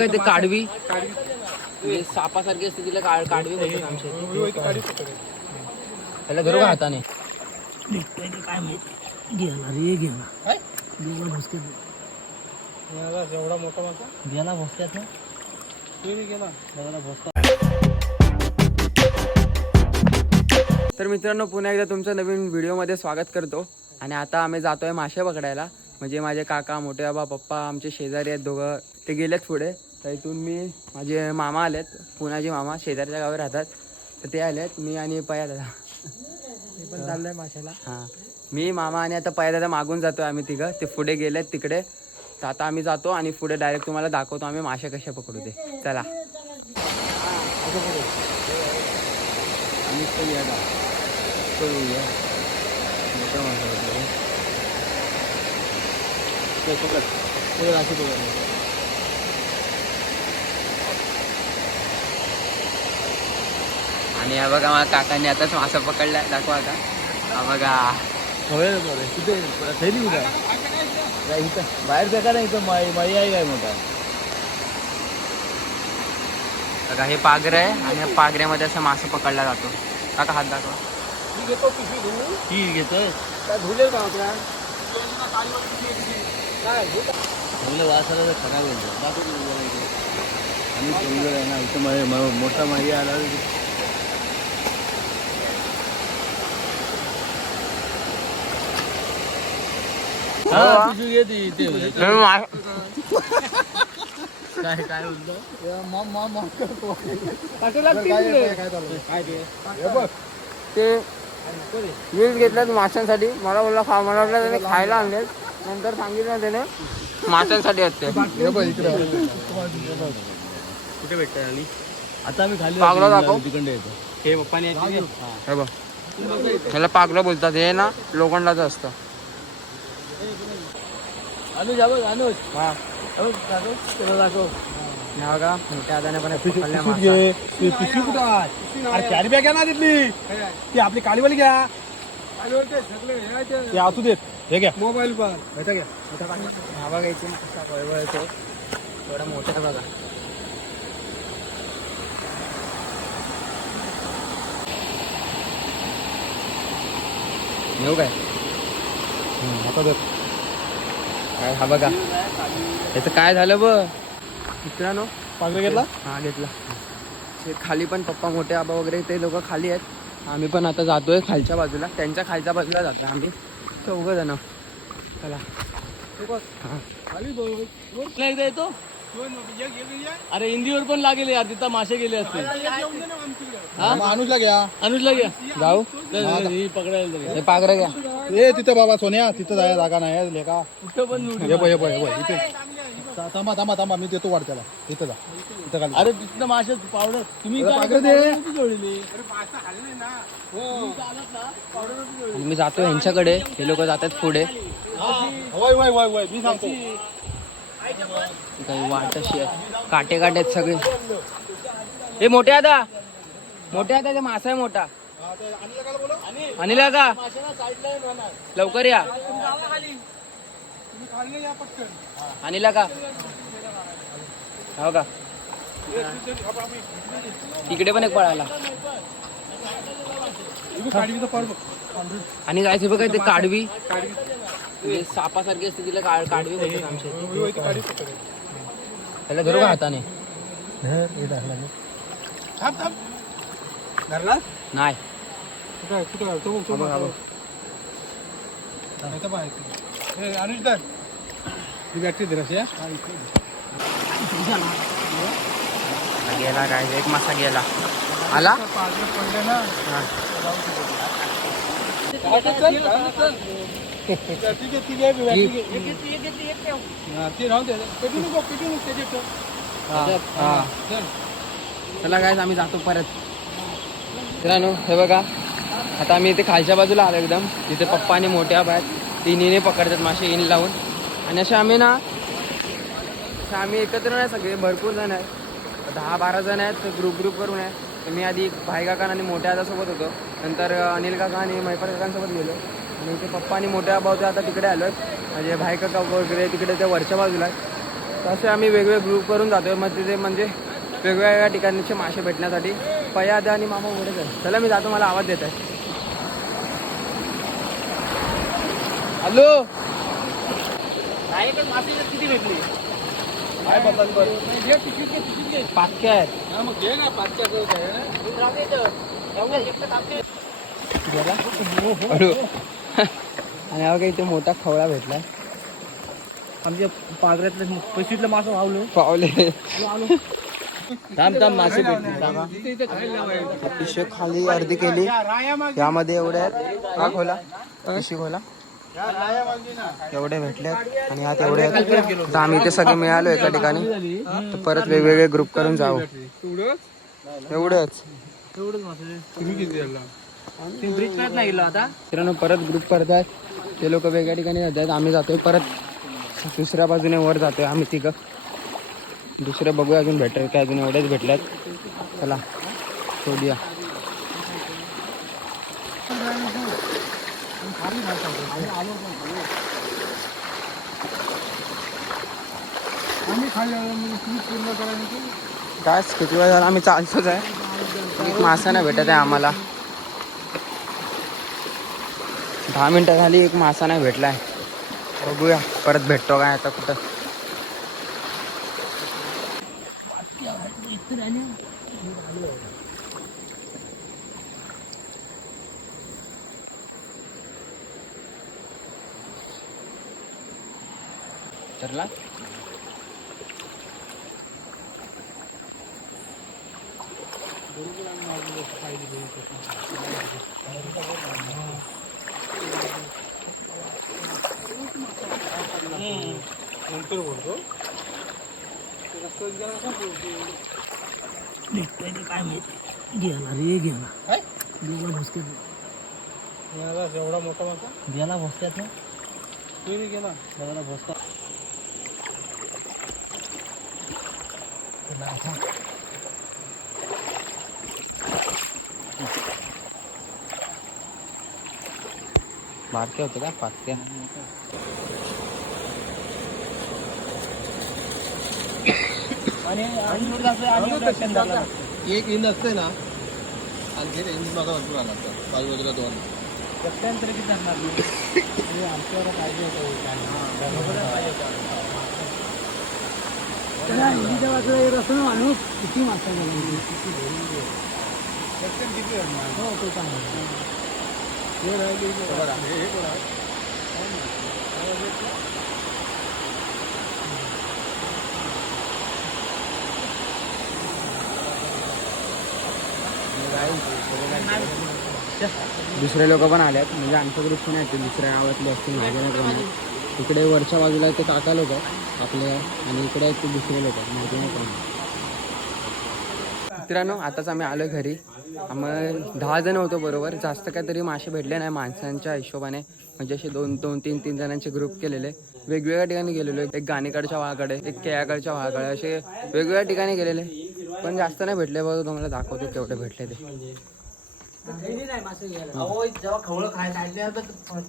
काय ते काढवी सापासारखी असते तिला काढवी बोलतात आमच्या इथे. त्याला धरू का हाताने? काय माहिती गेला रे गेला एवढा मोठा मासा गेला भोसक्यात ना तर मित्रांनो पुन्हा एकदा तुमचं नवीन व्हिडिओमध्ये स्वागत करतो. आणि आता आम्ही जातोय मासे पकडायला. म्हणजे माझे काका मोठे बाबा पप्पा आमचे शेजारी आहेत दोघं, ते गेलेत पुढे. तर इथून मी माझे मामा आलेत, पुण्याचे मामा शेजारच्या गावी राहतात. तर ते आलेत, मी आणि पया दादा पण चाललंय माशाला. हां मी मामा आणि आता पया दादा मागून जातोय आम्ही तिघं. ते पुढे गेलेत तिकडे. तर आता आम्ही जातो आणि पुढे डायरेक्ट तुम्हाला दाखवतो आम्ही मासे कसे पकडू ते. चला आणि हा बघा माझ्या काकांनी आताच मासा पकडलाय, दाखवा आता. हा बघा बाहेर देखा नाही इथं माई आहे काय मोठा. बघा हे पागरं आहे आणि या पागऱ्यामध्ये असं मासा पकडला जातो. काका हात दाखवा. ठीक घेतोय काय धुले का आपल्या काय वास आला तर खराब होईल. आणि सुंदर आहे ना इथं मोठा माई आला. काय काय बोलतो ते वीज घेतल्यात माशांसाठी. मला बोलला खा, मला वाटलं त्याने खायला आणलेत. नंतर सांगितलं त्याने माशांसाठी असते. कुठे भेटतात आणि आता आम्ही खाली पागला दाखव. तिकडे येतो. हे पप्पाने हे बघ ह्याला पागलं बोलतात. हे ना लोखंडाचं असतं. अनुज बघ अनुज हा दाखव बघा मोठ्या आदाने पण पकडल्या मासा. पिशवी कुठं आहे? अरे कॅरी बॅग आहे ना तिथली, ती आपली काळीवाली घ्या. ते असू देत, हे घ्या मोबाईल पण घ्या. हा बघा इथे वळवळतो थोडा मोठा आहे बघा. येऊ काय काय हा बघा याचं काय झालं बघ मित्रांनो. पागरे घेतला. हा घेतला. ते खाली पण पप्पा मोठे आबा वगैरे ते लोक खाली आहेत. आम्ही पण आता जातोय खालच्या बाजूला, त्यांच्या खालच्या बाजूला जातोय आम्ही चौघ जण. चला एकदा येतो. अरे हिंदीवर पण लागेल यार, तिथं मासे गेले असते. अनुजला घ्या, अनुजला घ्या जाऊ पकडायला. हे पागरं घ्या. ए तिथं बाबा सोन्या, तिथं जायला जागा नाही लेका. इथं पण इथे थांबा थांबा थांबा, मी देतो वाट त्याला. इथं जा, इथं खाली. अरे तिथं मासे पावडर तुम्ही मी जातोय यांच्याकडे, हे लोक जातात पुढे. मी सांगतो काही वाट अशी आहे, काटे काटे आहेत सगळे. हे मोठे आता ते मासा आहे मोठा. अनिला का लवकर या. अनिला का हो का. तिकडे पण एक पळाला. आणि काय बघा ते काढवी सापासारखी असते तिला काढवी बोलतात आमच्या इथे. त्याला धरू का हाताने? नाही गेला काय एक मासा गेला. आला चला काय आम्ही जातो परत. मित्रांनो हे बघा आता आम्ही इथे खालच्या बाजूला आलो एकदम. तिथे पप्पा आणि मोठ्या बाहेर तिन्हीने पकडतात मासे इन लावून. आणि असे आम्ही एकत्र नाही, सगळे भरपूर जण आहेत, 10-12 जण आहेत. ग्रुप करून आहे. तर मी आधी भाई काका आणि मोठ्या आजासोबत होतो, नंतर अनिल काका आणि मैपर काकांसोबत गेलो. आणि इथे पप्पा आणि मोठ्या आबा होते, आता तिकडे आलो. म्हणजे भाई काका वगैरे तिकडे त्या वरच्या बाजूला. तसे आम्ही वेगवेगळे ग्रुप करून जातोय मग तिथे म्हणजे वेगवेगळ्या ठिकाणचे मासे भेटण्यासाठी. पयाद आणि मामा उघडच आहे. चला मी जातो, मला आवाज देत आहे. हॅलो किती भेटली पाचक्या आहेत. आणि हा इथे मोठा खवळा भेटलाय. आमच्या पागऱ्यातलं पैशीतलं मासं वावलं पावले मासे पिशे खाली अर्धी केली. यामध्ये एवढे आहेत. हा खोला पिशी खोला एवढे भेटले आणि यात एवढे आहेत. आम्ही इथे सगळे मिळालो एका ठिकाणी, तर परत वेगवेगळे ग्रुप करून जाऊ. एवढंच मित्रांनो, परत ग्रुप करतात. ते लोक वेगळ्या ठिकाणी जातात, आम्ही जातोय परत दुसऱ्या बाजूने वर जातोय. आम्ही तिघं दुसरे बघूया अजून भेटेल काय. अजून एवढेच भेटल्यात. चला शोधूया. काय किती वेळ झाला आम्ही चालतोच आहे. एक मासा नाही भेटत आहे आम्हाला. 10 मिनिटं झाली, एक मासा नाही भेटलाय. बघूया परत भेटतो काय आता कुठं. ठरला नंतर बोलतो काय माहिती. गेला रे गेला गेला भोसक्यात. एवढा मोठा मासा गेला भोसक्यात ना. ते बी गेला एवढा भोसका. बारक्या होते का पाचक्या. एक इंद असते ना आणखी इंद माझा भरपूर आला बाजूबाजूला 2 रस्त्यांतर किती जाणार आमच्यावर पाहिजे होतं. माणूस किती मासा दुसरे लोक पण आल्यात. म्हणजे आमच्या ग्रुप पण आहेत, दुसऱ्या गावातले असतील माहिती नाही कोण. इकडे वरच्या बाजूला ते काका लोक आपले आणि इकडे आहेत ते दुसरे लोक माहिती नाही कोण. मित्रांनो, आताच आम्ही आलो घरी. आम्ही 10 जण होतो बरोबर. जास्त काहीतरी मासे भेटले नाही माणसांच्या हिशोबाने. म्हणजे असे 2-3 जणांचे ग्रुप केलेले. वेगवेगळ्या ठिकाणी गेलेलो. एक गाणेकडच्या वाळाकडे, एक केयाकडच्या वाळाकडे, असे वेगवेगळ्या ठिकाणी गेलेले. पण जास्त नाही भेटले. बघा तुम्हाला दाखवतो केवढे भेटले ते. जेव्हा खवळ खायला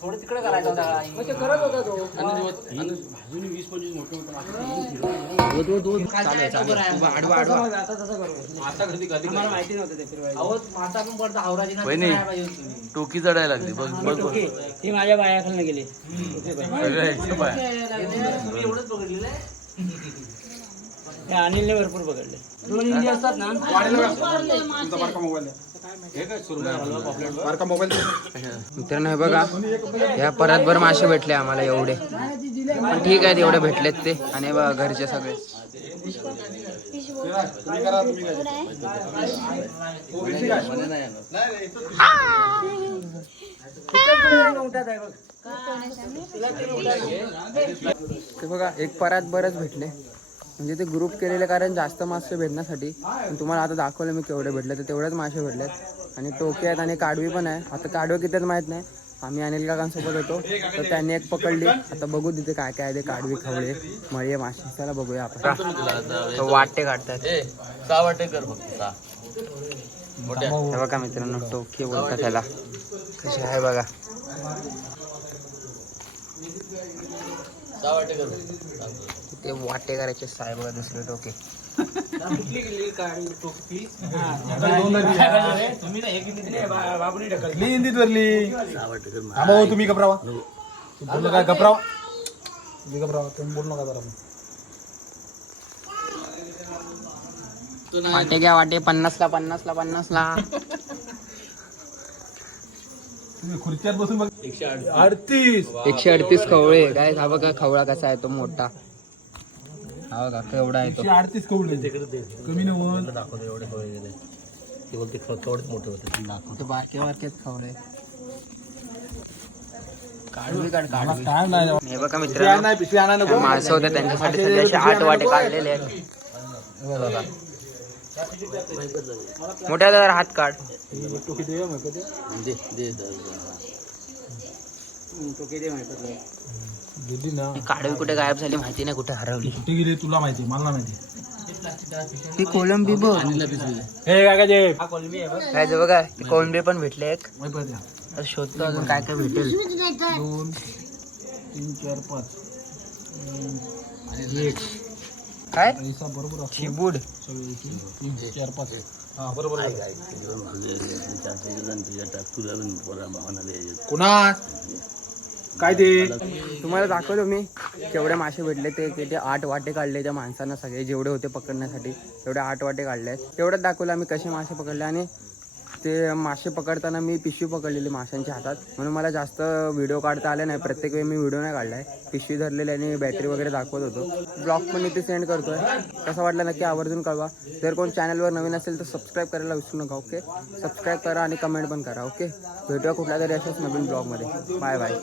थोडं तिकडे करायचं करत होता तो. भाजून 20-25 मोठे माहिती नव्हतं. टोकी चढायला लागली. ती माझ्या बायाखालनं गेली. एवढंच बघितलेलं आहे. अनिलने भरपूर पकडले. 2 इंडी असतात ना. मित्रांनो, हे बघा या परतभर मासे भेटले आम्हाला एवढे. पण ठीक आहे, एवढे भेटलेत ते. आणि बघा घरचे सगळे. ते बघा एक परात बरंच भेटले. म्हणजे ते ग्रुप केलेले कारण जास्त मासे भेटण्यासाठी. पण तुम्हाला आता दाखवलं मी केवढे भेटले. तर तेवढेच मासे भेटलेत. आणि टोके आहेत आणि काढवी पण आहे. आता काढवे किती माहित नाही. आम्ही अनिल काकांसोबत होतो तर त्यांनी एक पकडली. आता बघू तिथे काय काय आहे ते. काढवी, खवळे, मळे मासे. त्याला बघूया आपण. वाटे काढतात. हे बघा मित्रांनो, टोके बोलतात त्याला. कसे आहे बघा. ते वाटे करायचे साहेब दुसरे टोके. तुम्ही घबरावा बोललो काय घबरावा तुम्ही घबरावा तुम्ही बोल नका जरा वाटे घ्या वाटे 50ला 50ला 50ला. तुम्ही खुर्च्यात बसून बघ 138 खवळे काय हा बघा खवळा कसा आहे तो मोठा. हा बघा केवढा आहे तो. 138 कवडे कमी नव्हतं दाखवतो एवढे खवळे गेले ते बोलते केवढेच मोठे होते ते बारके बारकेच खवळे. काढवी काढ काढवी. टाइम नाही हे बघा मित्रांनो पिशवी आणा नको माणसं होते त्यांच्यासाठी सध्याचे 8 वाटे काढलेले आहेत. हे बघा मोठ्या जरा हात काढ. दिली ना ही काढवी कुठे गायब झाली माहिती नाही, कुठे हरवली. कुठे गेली तुला माहिती मला माहिती. ती कोलंबी बघ हे काय काय ते बघा कोलंबी पण भेटले एक. तर शोधतो अजून काय काय भेटेल. 2 3 4 5 काय पैसा बरोबर असतो चिबूड 3 4 5 हा बरोबर कोणा काय ते तुम्हाला दाखवतो मी केवढे मासे भेटले ते 8 वाटे काढले त्या माणसांना सगळे जेवढे होते पकडण्यासाठी तेवढे 8 वाटे काढले आहेत. तेवढंच दाखवलं आम्ही कसे मासे पकडले. आणि ते मासे पकडताना मी पिशवी पकडलेली माशांच्या हातात म्हणून मला जास्त व्हिडिओ काढता आले नाही. प्रत्येक वेळी मी व्हिडिओ नाही काढलाय. पिशवी धरलेली आणि बॅटरी वगैरे दाखवत होतो. ब्लॉग पण इथे सेंड करतोय. कसा वाटला नक्की आवर्जून कळवा. जर कोण चॅनलवर नवीन असेल तर सबस्क्राईब करायला विसरू नका. ओके सबस्क्राईब करा आणि कमेंट पण करा. ओके भेटूया कुठल्या तरी अशाच नवीन ब्लॉगमध्ये. Bye bye.